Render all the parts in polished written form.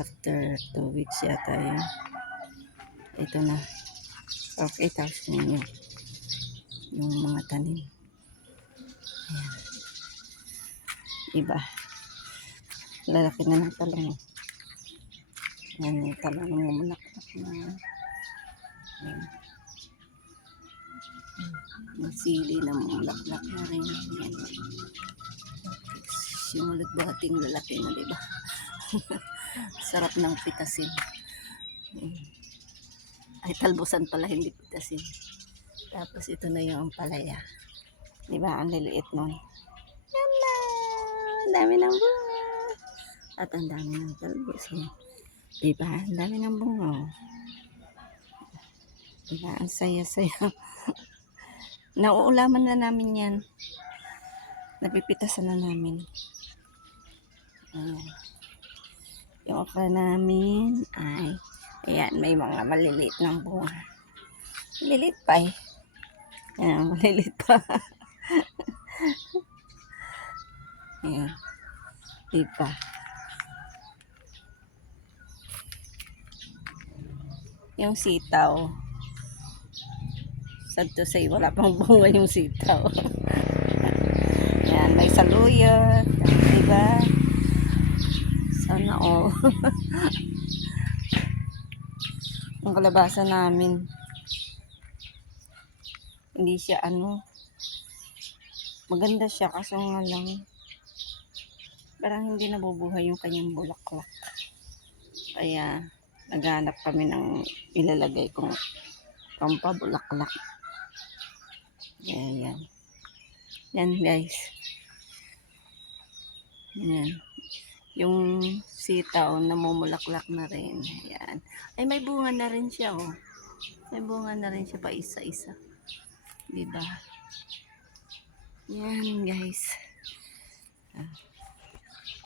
After 2 weeks yata yun. Ito na. Okay, tapos yung mga tanim. Ayan. Diba? Lalaki na ng talong. Yan yung talong ng mumulaklak na. Ayan. Yung sili na mumulaklak na rin. Ayan. Yung lagbating lalaki na, diba? Sarap ng pitasin. Ay, talbusan pala, hindi pitasin. Tapos ito na yung ampalaya. Diba? Ang liliit nun. Yama! Ang dami ng bunga. At ang dami ng talbos. Diba? Ang dami ng bunga. Diba? Ang saya-saya. Nauulaman na namin yan. Napipitasan na namin. Ayan. Yung okra namin ay ayan, may mga maliliit ng bunga. Maliliit pa eh. Ayan, maliliit pa. Ayan. Diba? Yung sitaw. Sad to say, wala pang bunga yung sitaw. Ayan, may saluyot. Diba? Sana all. Ang kalabasa namin. Hindi siya maganda siya kaso nga lang parang hindi nabubuhay yung kanyang bulaklak. Kaya naghanap kami ng ilalagay kong pampabulaklak. Ayan. Yan guys. Ayan. Yung sitaw namumulaklak na rin. Ayan. Ay may bunga na rin siya oh. May bunga na rin siya pa isa-isa. Diba? Yan guys.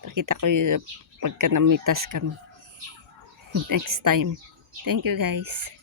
Pakita ko yung pagka namitas kami. Next time. Thank you guys.